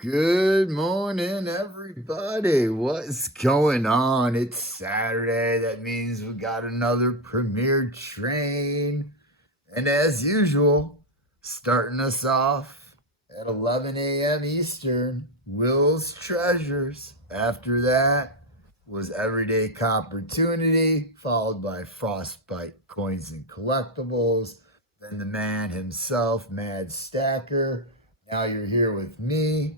Good morning, everybody. What's going on? It's Saturday. That means we got another premiere train. And as usual, starting us off at 11 a.m. Eastern, Will's Treasures. After that was Everyday Opportunity, followed by Frostbite Coins and Collectibles. Then the man himself, Mad Stacker. Now you're here with me,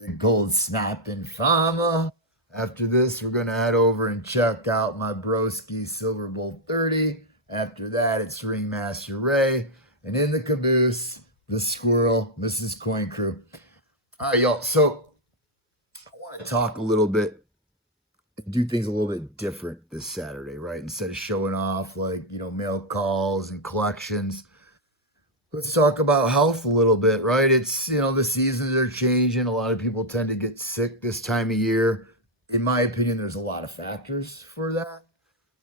the gold snapping fama. After this, we're going to head over and check out my broski Silver Bowl 30. After that, it's Ringmaster Ray. And in the caboose, the squirrel, Mrs. Coin Crew. All right, y'all. So I want to talk a little bit, do things a little bit different this Saturday, right? Instead of showing off like, mail calls and collections, let's talk about health a little bit, right? It's, the seasons are changing. A lot of people tend to get sick this time of year. In my opinion, there's a lot of factors for that.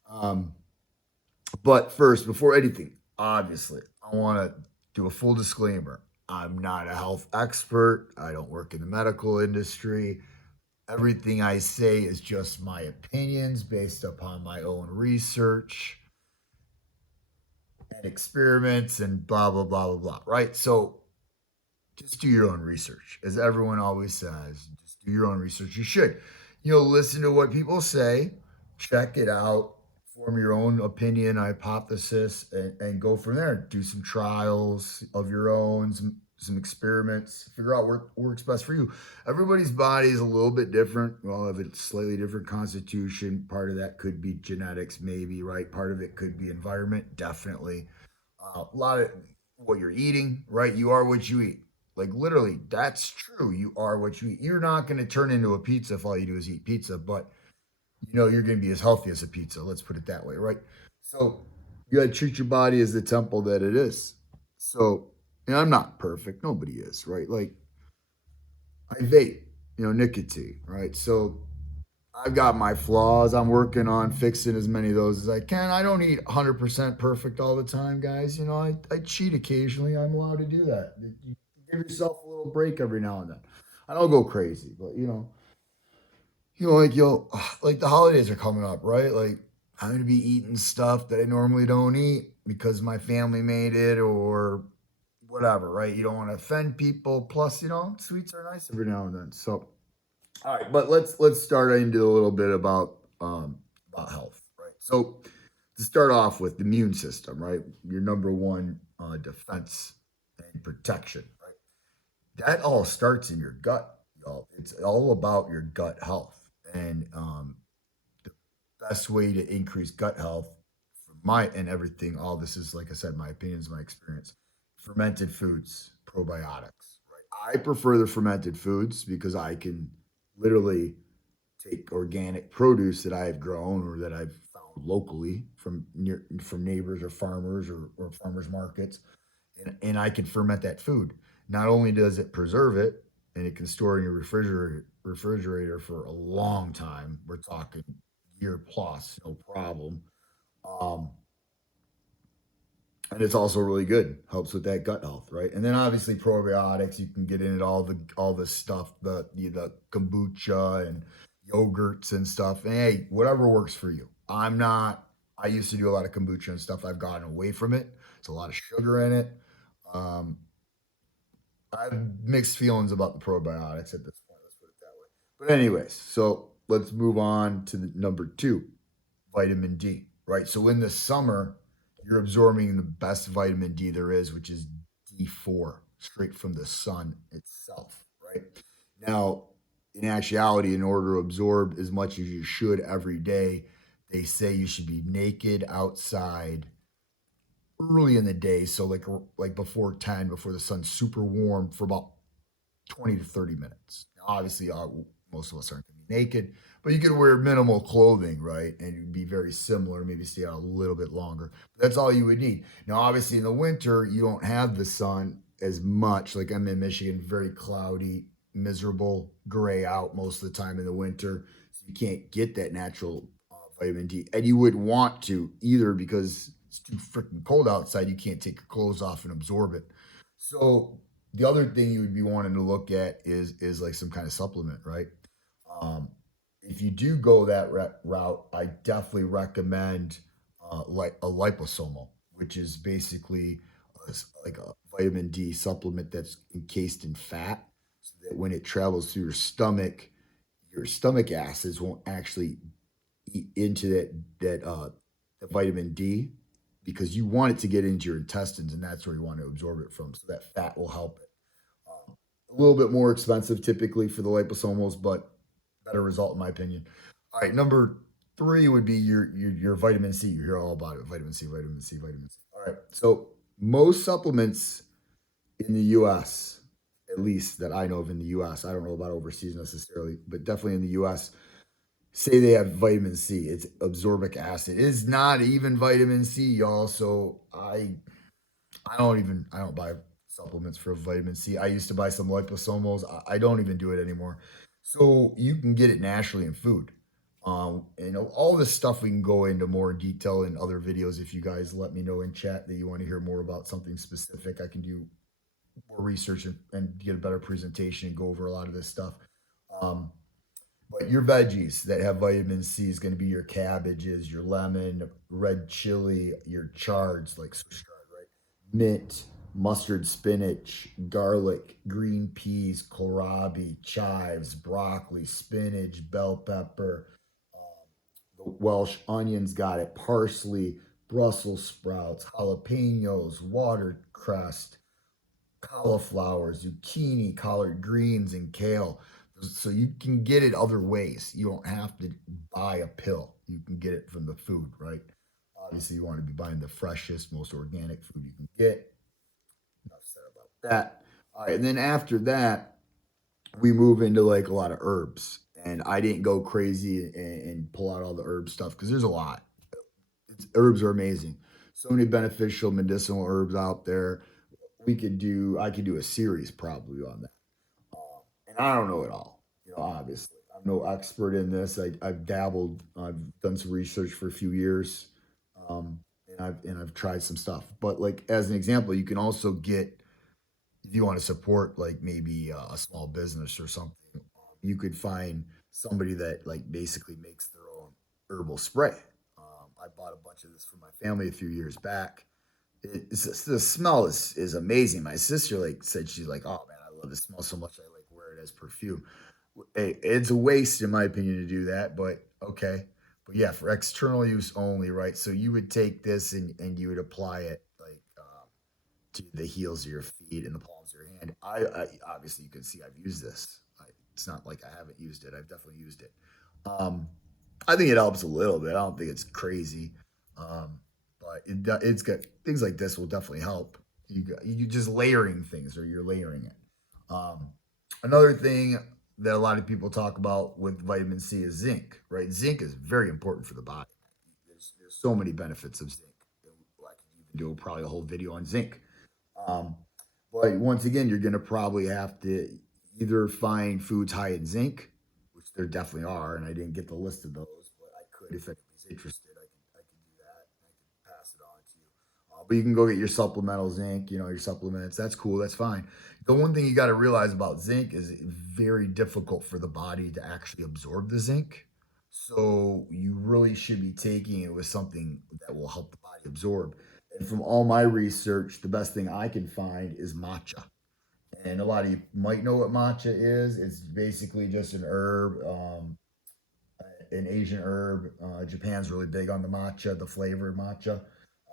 Um, but first, before anything, obviously, I want to do a full disclaimer. I'm not a health expert. I don't work in the medical industry. Everything I say is just my opinions based upon my own research and experiments and blah, blah, blah, blah, blah, right? So just do your own research. As everyone always says, just do your own research. You should, listen to what people say, check it out, form your own opinion, hypothesis, and go from there. Do some trials of your own, some experiments, figure out what works best for you. Everybody's body is a little bit different. We all have a slightly different constitution. Part of that could be genetics, maybe, right? Part of it could be environment, definitely. A lot of what you're eating, right? You are what you eat. Like literally, that's true. You are what you eat. You're not going to turn into a pizza if all you do is eat pizza, but you're going to be as healthy as a pizza. Let's put it that way, right? So you got to treat your body as the temple that it is. So, I'm not perfect. Nobody is, right? Like I vape, nicotine, right? So I've got my flaws. I'm working on fixing as many of those as I can. I don't eat 100% perfect all the time, guys. I cheat occasionally. I'm allowed to do that. You give yourself a little break every now and then. I don't go crazy, but like like the holidays are coming up, right? Like I'm gonna be eating stuff that I normally don't eat because my family made it or whatever, right? You don't want to offend people. Plus, sweets are nice every now and then. So all right, but let's start into a little bit about health, right? So to start off with the immune system, right? Your number one defense and protection, right? That all starts in your gut, y'all. It's all about your gut health, and the best way to increase gut health, for my and everything. All this is, like I said, my opinions, my experience. Fermented foods, probiotics, right? I prefer the fermented foods because I can literally take organic produce that I've grown or that I've found locally from neighbors or farmers or farmers markets, and I can ferment that food. Not only does it preserve it, and it can store in your refrigerator for a long time. We're talking year plus, no problem. Um, and it's also really good. Helps with that gut health, right? And then obviously probiotics. You can get in it all the stuff, the kombucha and yogurts and stuff. And hey, whatever works for you. I'm not. I used to do a lot of kombucha and stuff. I've gotten away from it. It's a lot of sugar in it. Um, I have mixed feelings about the probiotics at this point. Let's put it that way. But anyways, so let's move on to the number two, vitamin D. Right. So in the summer, you're absorbing the best vitamin D there is, which is D4, straight from the sun itself. Right. Now, in actuality, in order to absorb as much as you should every day, they say you should be naked outside early in the day, so like before 10, before the sun's super warm, for about 20 to 30 minutes. Now, obviously, most of us aren't going to be naked, but you could wear minimal clothing, right? And it'd be very similar, maybe stay out a little bit longer. But that's all you would need. Now, obviously, in the winter, you don't have the sun as much. Like I'm in Michigan, very cloudy, miserable, gray out most of the time in the winter. So you can't get that natural vitamin D. And you wouldn't want to either because it's too freaking cold outside. You can't take your clothes off and absorb it. So the other thing you would be wanting to look at is like some kind of supplement, right? Um, if you do go that route, I definitely recommend like a liposomal, which is basically like a vitamin D supplement that's encased in fat, so that when it travels through your stomach acids won't actually eat into the vitamin D, because you want it to get into your intestines, and that's where you want to absorb it from. So that fat will help it. A little bit more expensive typically for the liposomals, but better result in my opinion. All right, number three would be your vitamin C. You hear all about it: vitamin C, vitamin C, vitamin C. All right, so most supplements in the U.S., at least that I know of in the U.S., I don't know about overseas necessarily, but definitely in the U.S., say they have vitamin C. It's absorbic acid. It is not even vitamin C, y'all. So I don't buy supplements for vitamin C. I used to buy some liposomals. I don't even do it anymore. So you can get it naturally in food. All this stuff we can go into more detail in other videos. If you guys let me know in chat that you want to hear more about something specific, I can do more research and get a better presentation and go over a lot of this stuff. Um, but your veggies that have vitamin C is going to be your cabbages, your lemon, red chili, your chards like Swiss chard, right? Mint, mustard, spinach, garlic, green peas, kohlrabi, chives, broccoli, spinach, bell pepper, the Welsh onions got it, parsley, Brussels sprouts, jalapenos, watercress, cauliflower, zucchini, collard greens, and kale. So you can get it other ways. You don't have to buy a pill. You can get it from the food, right? Obviously, you want to be buying the freshest, most organic food you can get. Enough said about that. All right, and then after that, we move into like a lot of herbs. And I didn't go crazy and pull out all the herb stuff because there's a lot. Herbs are amazing. So many beneficial medicinal herbs out there. I could do a series probably on that. And I don't know it all, obviously. I'm no expert in this. I've dabbled, I've done some research for a few years, and I've tried some stuff. But like as an example, you can also get, if you want to support like maybe a small business or something, you could find somebody that like basically makes their own herbal spray. I bought a bunch of this for my family a few years back. The smell is amazing. My sister like said, she's like, oh man, I love the smell so much. I like wear it as perfume. Hey, it's a waste in my opinion to do that, but okay. But yeah, for external use only, right? So you would take this and you would apply it like to the heels of your feet and the palms of your hand. I obviously you can see I've used this. It's not like I haven't used it. I've definitely used it. Um, I think it helps a little bit. I don't think it's crazy. Um, but it's got things like this will definitely help. You just layering things, or you're layering it. Um, Another thing that a lot of people talk about with vitamin C is zinc, right? Zinc is very important for the body. There's so many benefits of zinc. I could even do probably a whole video on zinc. Um, but once again, you're going to probably have to either find foods high in zinc, which there definitely are, and I didn't get the list of those, but I could if anybody's interested. I can do that. I can pass it on to you. But you can go get your supplemental zinc, your supplements. That's cool. That's fine. The one thing you got to realize about zinc is it's very difficult for the body to actually absorb the zinc. So you really should be taking it with something that will help the body absorb. And from all my research, the best thing I can find is matcha. And a lot of you might know what matcha is. It's basically just an herb, an Asian herb. Japan's really big on the matcha, the flavored matcha.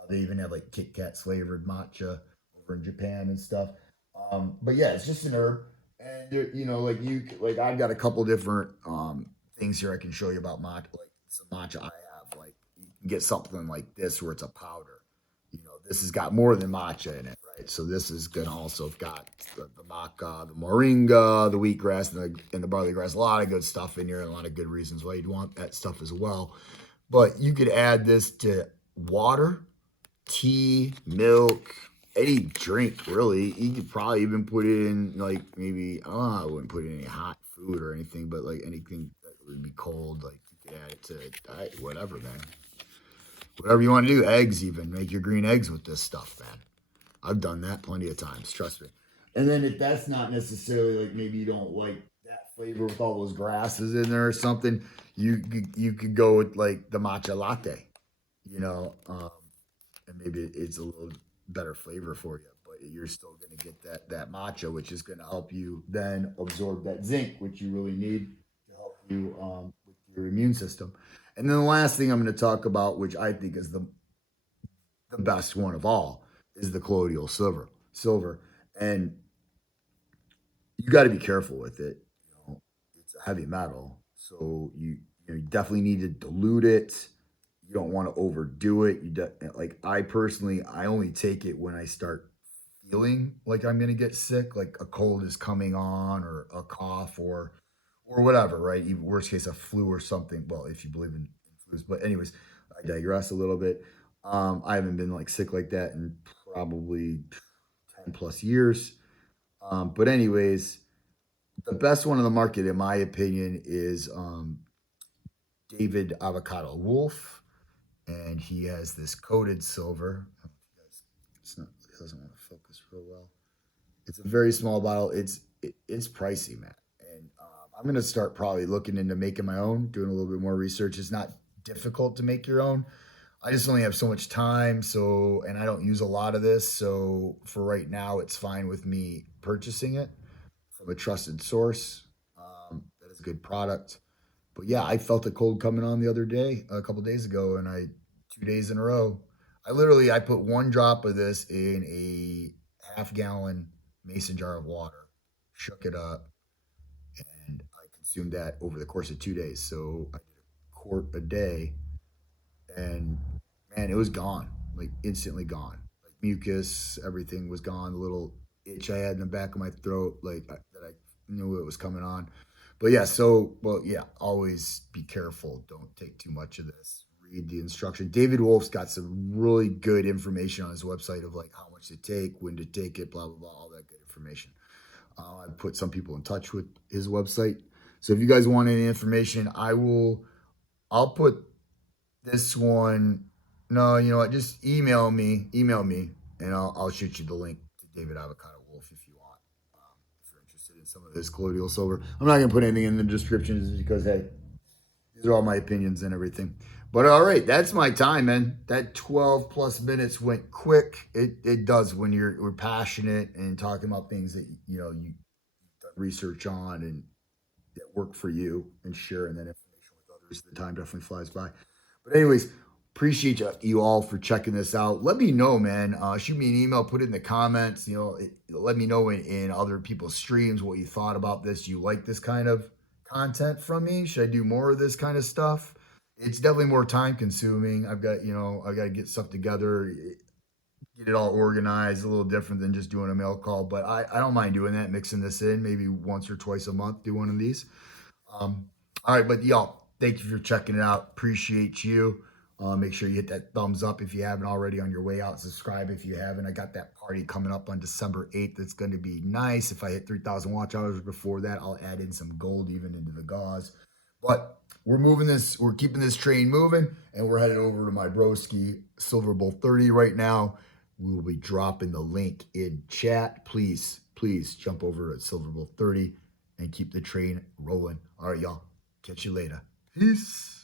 They even have like Kit Kat's flavored matcha over in Japan and stuff. But yeah, it's just an herb, and like I've got a couple different things here I can show you about matcha. Like some matcha I have, like you can get something like this where it's a powder. This has got more than matcha in it, right? So this is gonna also have got the maca, the moringa, the wheatgrass, and the barley grass. A lot of good stuff in here, and a lot of good reasons why you'd want that stuff as well. But you could add this to water, tea, milk, any drink really. You could probably even put it in like maybe I wouldn't put it in any hot food or anything, but like anything that would be cold, like you could add it to whatever, man. Whatever you want to do, eggs even. Make your green eggs with this stuff, man. I've done that plenty of times, trust me. And then if that's not necessarily like maybe you don't like that flavor with all those grasses in there or something, you could go with like the matcha latte, you know, and maybe it's a little better flavor for you, but you're still going to get that matcha, which is going to help you then absorb that zinc, which you really need to help you with your immune system. And then the last thing I'm going to talk about, which I think is the best one of all, is the colloidal silver. And you got to be careful with it. You know, it's a heavy metal, so you definitely need to dilute it. You don't want to overdo it. Like I personally, I only take it when I start feeling like I'm gonna get sick, like a cold is coming on, or a cough, or whatever. Right? Even worst case, a flu or something. Well, if you believe in flus, but anyways, I digress a little bit. I haven't been like sick like that in probably 10 plus years. But anyways, the best one on the market, in my opinion, is David Avocado Wolf, and he has this coated silver. It's not. It doesn't want to focus real well. It's a very small bottle. It's pricey, man. And I'm gonna start probably looking into making my own, doing a little bit more research. It's not difficult to make your own. I just only have so much time, so and I don't use a lot of this. So for right now, it's fine with me purchasing it from a trusted source. That is a good product. But yeah, I felt a cold coming on the other day, a couple days ago, and 2 days in a row, I put one drop of this in a half-gallon mason jar of water, shook it up, and I consumed that over the course of 2 days. So I did a quart a day, and man, it was gone, like instantly gone. Like mucus, everything was gone. The little itch I had in the back of my throat, that I knew it was coming on. But yeah, so well, yeah, always be careful. Don't take too much of this. Read the instruction. David Wolf's got some really good information on his website of like how much to take, when to take it, blah blah blah, all that good information. I put some people in touch with his website. So if you guys want any information, I'll put this one. No, you know what? Just email me, and I'll shoot you the link to David Avocado Wolf if you want. If you're interested in some of this colloidal silver, I'm not gonna put anything in the description just because hey, these are all my opinions and everything. But all right, that's my time, man. That 12 plus minutes went quick. It does when we're passionate and talking about things that you research on and that work for you, and sharing that information with others. The time definitely flies by. But anyways, appreciate you all for checking this out. Let me know, man. Shoot me an email, put it in the comments. Let me know in other people's streams what you thought about this. Do you like this kind of content from me? Should I do more of this kind of stuff? It's definitely more time consuming. I got to get stuff together, get it all organized, a little different than just doing a mail call. But I don't mind doing that, mixing this in maybe once or twice a month, do one of these. Um, all right, but y'all, thank you for checking it out. Appreciate you. Make sure you hit that thumbs up if you haven't already on your way out. Subscribe if you haven't. I got that party coming up on December 8th. It's going to be nice. If I hit 3,000 watch hours before that, I'll add in some gold even into the gauze. But we're keeping this train moving, and we're headed over to my broski Silver Bowl 30 right now. We will be dropping the link in chat. Please jump over at Silver Bowl 30 and keep the train rolling. All right, y'all. Catch you later. Peace.